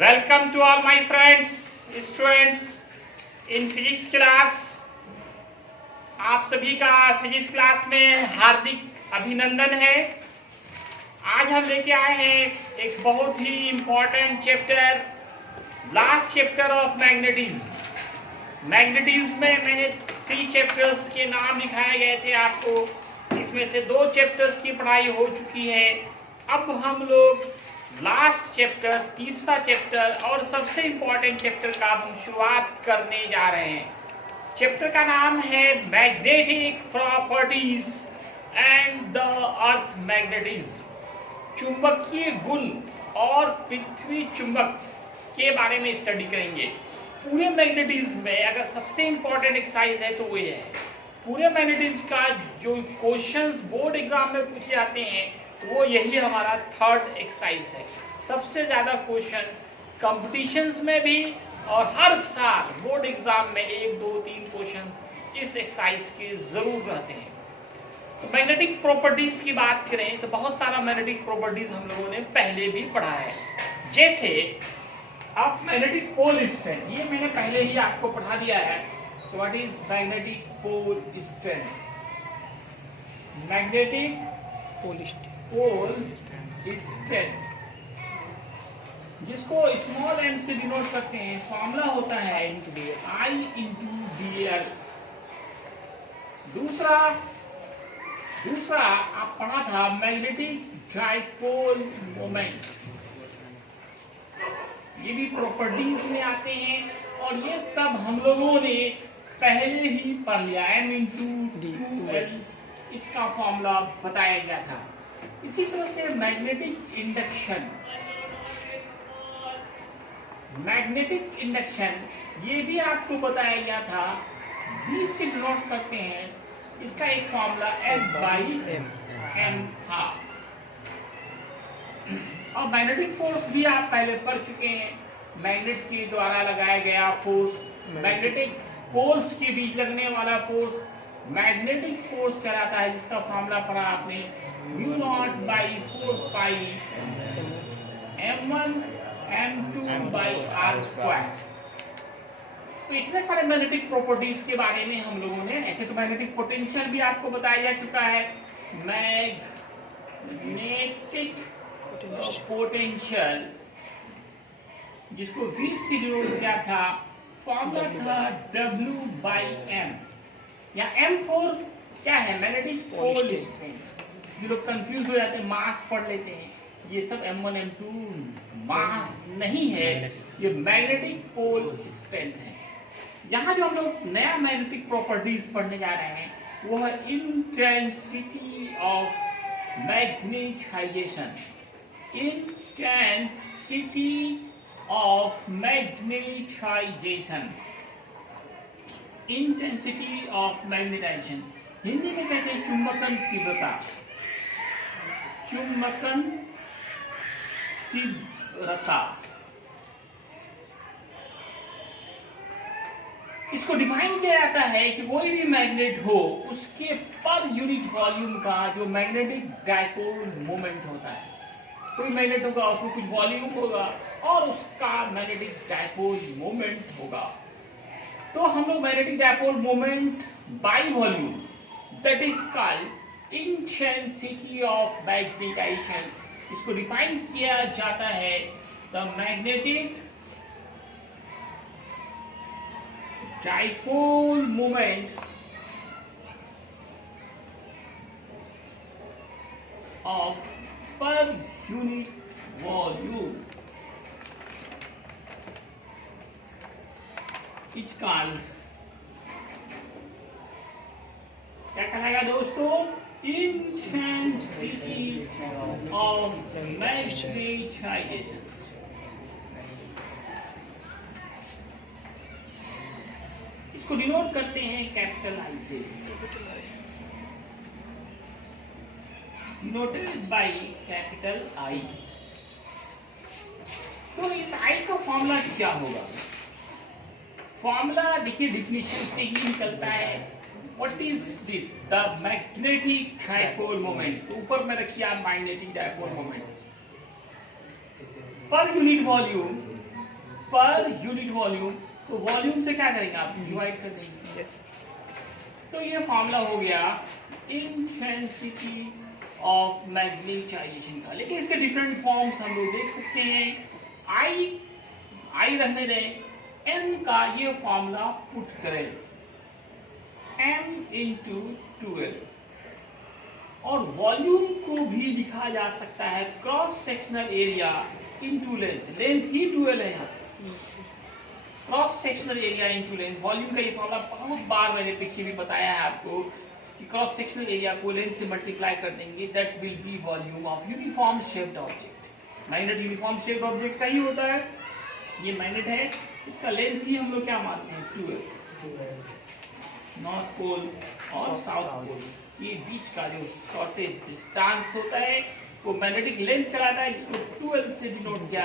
Welcome to all my friends students in physics class. आप सभी का फिजिक्स क्लास में हार्दिक अभिनंदन है। आज हम लेके आए हैं एक बहुत ही important chapter, last chapter of magnetism. Magnetism में मैंने 3 चैप्टर्स के नाम दिखाए गए थे आपको। इसमें से 2 चैप्टर्स की पढ़ाई हो चुकी है। अब हम लोग लास्ट चैप्टर, तीसरा चैप्टर और सबसे इम्पोर्टेंट चैप्टर का हम शुरुआत करने जा रहे हैं। चैप्टर का नाम है magnetic properties and the earth magnetism. चुंबकीय गुण और पृथ्वी चुंबक के बारे में स्टडी करेंगे। पूरे मैग्नेटिज्म में अगर सबसे इम्पोर्टेंट एक्सरसाइज है तो वो ये है। पूरे मैग्नेटिज्म का जो क्वेश्चंस बोर्ड एग्जाम में पूछे जाते हैं तो वो यही हमारा थर्ड एक्सरसाइज है। सबसे ज़्यादा क्वेश्चन कंपटीशंस में भी और हर साल बोर्ड एग्जाम में 1, 2, 3 क्वेश्चन इस एक्सरसाइज के ज़रूर रहते हैं। तो मैग्नेटिक प्रॉपर्टीज़ की बात करें तो बहुत सारा मैग्नेटिक प्रॉपर्टीज़ हम लोगों ने पहले भी पढ़ा है। जैसे आप मैग्नेटिक पोल स्ट्रेंथ, ये मैंने पहले ही आपको पढ़ा दिया है। तो what is magnetic pole strength? Magnetic pole strength जिसको स्मॉल एम से डिनोट करते हैं, फॉर्मूला होता है I × dl। दूसरा आप पढ़ा था मैग्नेटिक डाइपोल मोमेंट। ये भी प्रॉपर्टीज में आते हैं और ये सब हम लोगों ने पहले ही पढ़ लिया। M × d2l इसका फॉर्मूला बताया गया था। इसी तरह से मैग्नेटिक इंडक्शन ये भी आपको बताया गया था। B से डिनोट करते हैं, इसका एक फॉर्मूला F/m था। और मैग्नेटिक फोर्स भी आप पहले पढ़ चुके हैं। मैग्नेट के द्वारा लगाया गया फोर्स, मैग्नेटिक पोल्स के बीच लगने वाला फोर्स मैग्नेटिक फोर्स कहलाता है, जिसका फॉर्मूला पढ़ा आपने μ0/4π m1m2/r²। तो इतने सारे मैग्नेटिक प्रॉपर्टीज के बारे में हम लोगों ने, ऐसे तो मैग्नेटिक पोटेंशियल भी आपको बताया जा चुका है। मैग्नेटिक पोटेंशियल जिसको V से डिनोट किया था, फॉर्मूला था W/m। या M4 क्या है? Magnetic pole strength. जो लोग कंफ्यूज हो जाते हैं, मास पढ़ लेते हैं, ये सब M1 M2 मास नहीं है, ये मैग्नेटिक पोल स्ट्रेंथ है। यहाँ जो हम लोग नया मैग्नेटिक प्रॉपर्टीज पढ़ने जा रहे हैं वो है intensity of magnetisation. Intensity of magnetisation, intensity of magnetisation Hindi में कहते हैं चुंबकन तीव्रता। चुंबकन तीव्रता इसको डिफाइन किया जाता है कि कोई भी मैग्नेट हो उसके पर यूनिट वॉल्यूम का जो मैग्नेटिक डाइपोल मोमेंट होता है। कोई मैग्नेट होगा, उसमें कुछ वॉल्यूम होगा और उसका मैग्नेटिक डाइपोल मोमेंट होगा। तो हम लोग magnetic dipole moment by volume, that is called intensity of magnetisation, इसको डिफाइन किया जाता है। The magnetic dipole moment of per unit volume is called, क्या कहलाएगा दोस्तों? Intensity of magnetisation. इसको डिनोट करते हैं कैपिटल I से, डिनोटेड बाय कैपिटल I। तो इस I का फॉर्मूला क्या होगा? फॉर्मूला देखिए डिफिनेशन से ही निकलता है। What is this? The magnetic dipole moment. तो ऊपर में रखिए आप magnetic dipole moment per unit volume per unit volume, तो वॉल्यूम से क्या करेंगे आप, डिवाइड कर देंगे। तो ये फॉर्मूला हो गया इंटेंसिटी ऑफ मैग्नेटाइजेशन का। लेकिन इसके डिफरेंट फॉर्म्स हम लोग देख सकते हैं। आई रहने दें, m का ये फॉर्मूला पुट करें, m इंटू 12, और वॉल्यूम को भी लिखा जा सकता है cross sectional area into length. Length ही 12 है यहाँ, cross sectional area into length. Volume का ये फॉर्मूला बहुत बार मैंने पीछे भी बताया है आपको कि क्रॉस सेक्शनल एरिया को लेंथ से मल्टीप्लाई कर देंगे, that will be volume of uniform shaped object. Magnet uniform shaped object का ही होता है। ये मैग्नेट है, इसका लेंथ ही हम लोग क्या मानते हैं, 12, नॉर्थ पोल और साउथ पोल, ये बीच का जो शॉर्टेज डिस्टेंस होता है वो मैग्नेटिक लेंथ कहलाता है, जिसको 12 से डिनोट किया।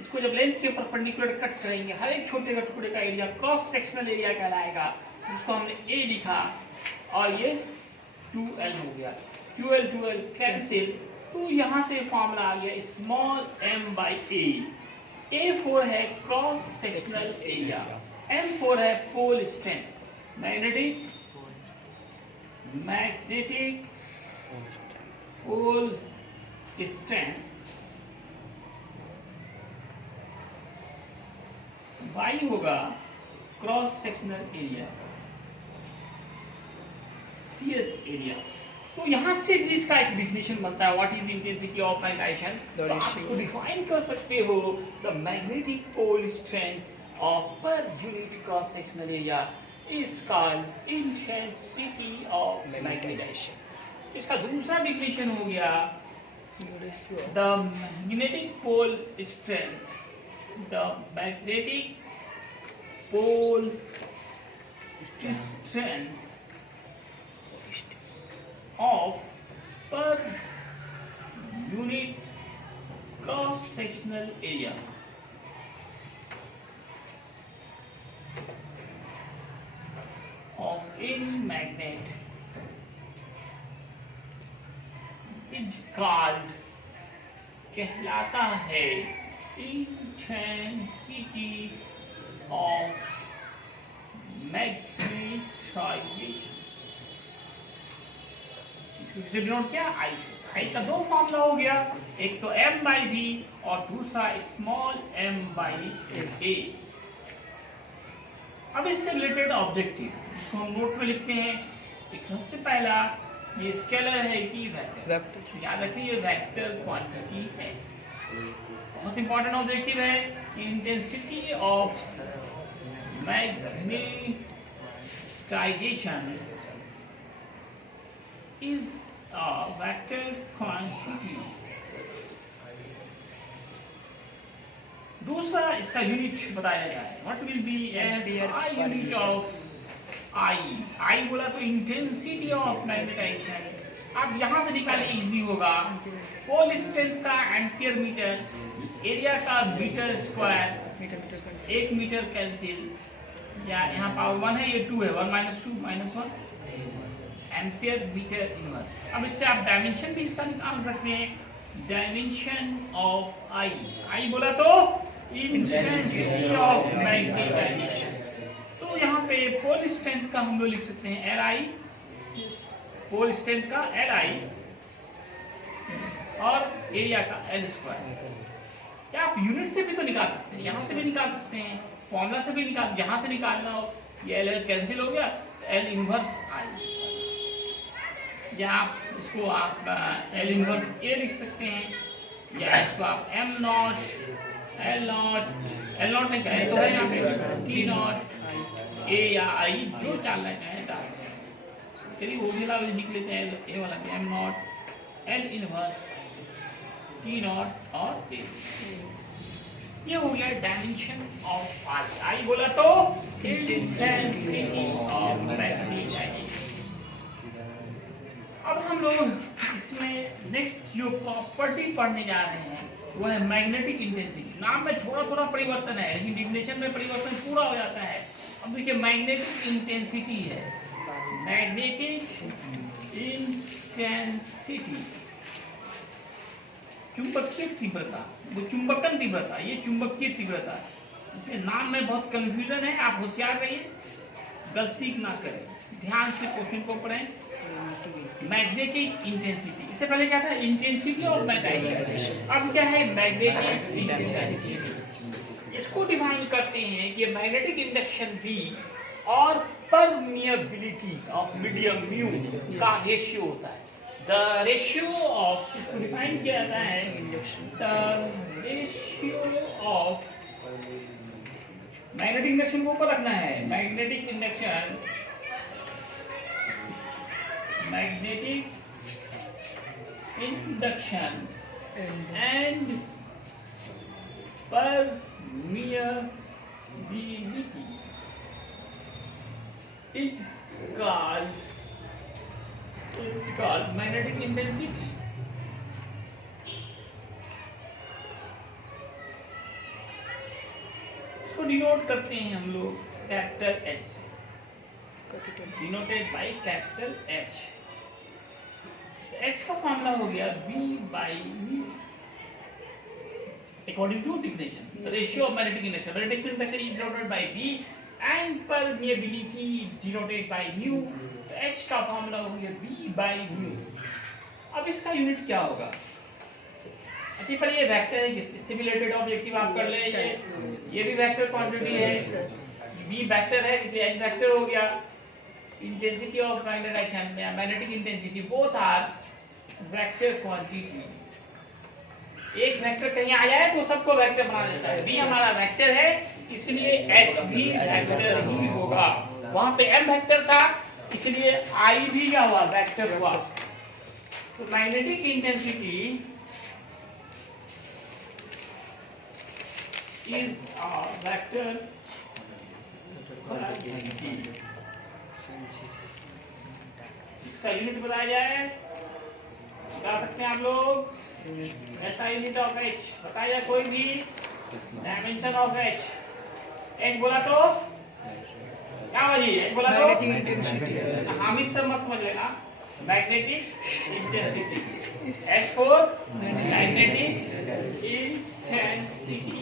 इसको जब लेंथ के परपेंडिकुलर कट करेंगे, हर एक छोटे टुकड़े का एरिया क्रॉस सेक्शनल एरिया कहलाएगा, जिसको हमने ए लिखा, और ये 2l हो गया। 12 कैंसिल, तो यहाँ से फॉर्मूला आ गया small m by A. A4 है क्रॉस सेक्शनल एरिया, M4 है pole strength. Magnetic pole strength, Y होगा cross sectional area, CS area. तो यहाँ से भी इसका एक डिफिनेशन बनता है, what is the intensity of magnetisation. तो आप इसको डिफाइन कर सकते हो, the magnetic pole strength of per unit cross sectional area is called intensity of magnetisation. इसका दूसरा डिफिनेशन हो गया the magnetic pole strength, the magnetic pole strength of per unit cross sectional area of any magnet is called, कहलाता है intensity of magnetization। Denote किया आई से। आई का दो फॉर्मूला हो गया, एक तो m बाई बी और दूसरा स्मॉल m बाई ए। अब इससे रिलेटेड ऑब्जेक्टिव इसको हम नोट में लिखते हैं। एक सबसे पहला ये स्केलर है कि वेक्टर, याद रखिए ये वेक्टर क्वांटिटी है, बहुत इंपॉर्टेंट ऑब्जेक्टिव है। Intensity of magnetization is a vector quantity। दूसरा इसका यूनिट बताया जाए, what will be S I unit of I बोला तो इंटेंसिटी ऑफ मैग्नेटाइजेशन। अब यहाँ से निकाले इजी होगा, पोल स्ट्रेंथ का एम्पियर मीटर, एरिया का मीटर स्क्वायर, 1 मीटर कैंसिल, या यहाँ पावर 1 है, ये 2 है, 1 - 2 - 1 एम्पियर मीटर इनवर्स। अब इससे आप डायमेंशन भी इसका निकाल सकते हैं, डायमेंशन ऑफ आई बोला तो इंटेंसिटी ऑफ मैग्नेटाइजेशन। तो यहाँ पे पोल स्ट्रेंथ का हम लोग लिख सकते हैं Li, पोल स्ट्रेंथ का Li और एरिया का L स्क्वायर। क्या आप यूनिट से भी तो निकाल सकते हैं, यहाँ से भी निकाल सकते हैं, फॉर्मूला से भी निकाल, यहाँ से निकालना हो, ये L कैंसिल हो गया, L इनवर्स I, या आप इसको आप L इनवर्स A लिख सकते हैं, या इसको आप M नॉट L नॉट नहीं कहें तो यहाँ पे T नॉट A या I जो डालना चाहें डाल। चलिए वो भी लिख लेते हैं, A वाला M not L inverse T not और A। ये हो गया डायमेंशन ऑफ आई बोला तो इंटेंसिटी ऑफ मैग्नेटाइजेशन। अब हम लोग इसमें नेक्स्ट जो प्रॉपर्टी पढ़ने जा रहे हैं वो है मैग्नेटिक इंटेंसिटी। नाम में थोड़ा थोड़ा परिवर्तन है, लेकिन डिफिनेशन में परिवर्तन पूरा हो जाता है। अब देखिए मैग्नेटिक इंटेंसिटी है, मैग्नेटिक इंटेंसिटी चुंबकीय तीव्रता, वो चुंबकन तीव्रता, ये चुंबकीय तीव्रता। इसके नाम में बहुत कंफ्यूजन है, आप होशियार रहिए, गलती ना करें, ध्यान से क्वेश्चन को पढ़ें। मैग्नेटिक इंटेंसिटी, इससे पहले क्या था? इंटेंसिटी और मैग्नेटिक, अब क्या है? Magnetic intensity. इसको डिफाइन करते हैं कि मैग्नेटिक इंडक्शन भी और परमिएबिलिटी ऑफ मीडियम म्यू का रेशियो होता है। द रेशियो ऑफ, इसको डिफाइन किया जाता है, the ratio of magnetic induction को ऊपर रखना है। Magnetic induction, magnetic induction and permeability is called magnetic intensity. इसको डिनोट करते हैं हम लोग capital H, denoted by capital H। H का फॉर्मूला हो गया V by mu according to definition, the ratio of magnetic induction. Magnetic induction is denoted by V and permeability is denoted by mu. तो H का formula हो गया V by mu। अब इसका unit क्या होगा? अच्छी पर ये वेक्टर है, इससे भी रिलेटेड ऑब्जेक्टिव आप कर ले। ये भी वेक्टर क्वांटिटी है, V वेक्टर है इसलिए H वेक्टर हो गया। Intensity of magnetic intensity both are vector quantity. एक वेक्टर कहीं आ जाए तो सबको वेक्टर बना देता है। V हमारा वेक्टर है इसलिए H भी वेक्टर ही होगा। वहां पे M वेक्टर था इसलिए I भी क्या हुआ? वेक्टर हुआ। तो magnetic intensity is a vector quantity। इसका यूनिट बताया जाए, बता सकते हैं आप लोग? ऐसा यूनिट ऑफ H बताया जाए कोई भी? डायमेंशन ऑफ H, H बोला तो क्या बजी? H बोला तो मैग्नेटिक इंटेंसिटी। हामिद सर मत समझ लेना, magnetic intensity, H for magnetic intensity.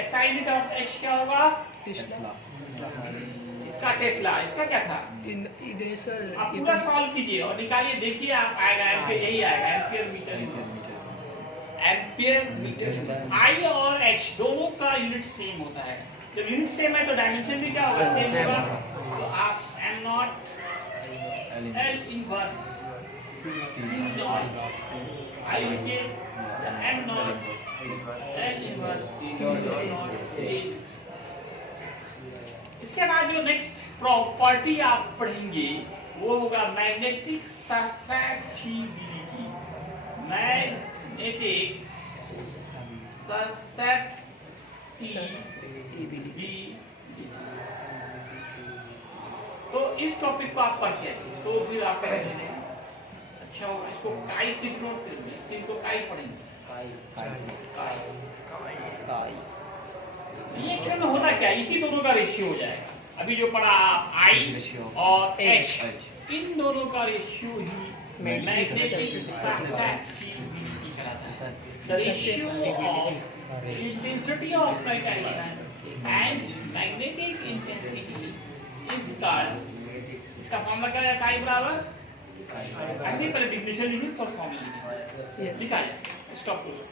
ऐसा यूनिट ऑफ H क्या होगा? टेस्ला। इसका टेस्ला, इसका क्या था? आप पूरा सॉल्व कीजिए और निकालिए, देखिए आप आएगा एम्पियर, यही आएगा ampere metre. Ampere metre. I और H दोनों का यूनिट सेम होता है। जब यूनिट सेम है तो डायमेंशन भी क्या होगा? सेम होगा। तो आप m not L inverse Q not I लिखिए, m not L inverse Q not. इसके बाद जो नेक्स्ट प्रॉपर्टी आप पढ़ेंगे वो होगा मैग्नेटिक ससेप्टिबिलिटी। Magnetic susceptibility. तो इस टॉपिक को आप पढ़ के तो फिर आप पढ़ लेंगे, अच्छा होगा। इसको काई से नोट करेंगे, इसको काई पढ़ेंगे। ये एक्चुअल में होता क्या? इसी दोनों का रेशियो हो जाएगा। अभी जो पढ़ा I और H, इन दोनों का रेशियो ही मैग्नेटिक ससेप्टिबिलिटी कहलाता है। The ratio of intensity of magnetization and magnetic intensity is called, इसका फॉर्मूला क्या है? काई बराबर, पहले डिफिनेशन लिखिए, फिर फॉर्मूला लिखिए। लिखा है, स्टॉप करो।